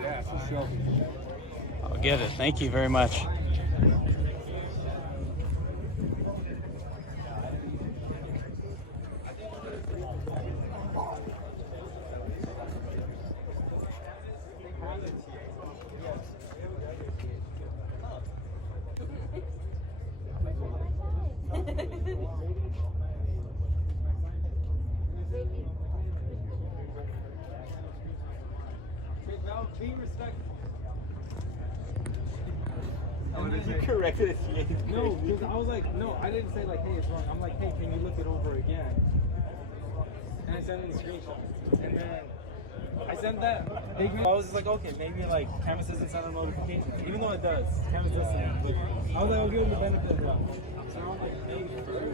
Yeah, for sure. I'll get it. Thank you very much. Be respectful. You corrected it. No, because I was like, no, I didn't say like, hey, it's wrong. I'm like, hey, can you look it over again? And I sent in the screenshot. And then I sent that. I was just like, okay, maybe like Canvas doesn't send a notification, even though it does. Canvas does send. But I was like, I'll give them the benefit of the doubt. So I'm like, maybe.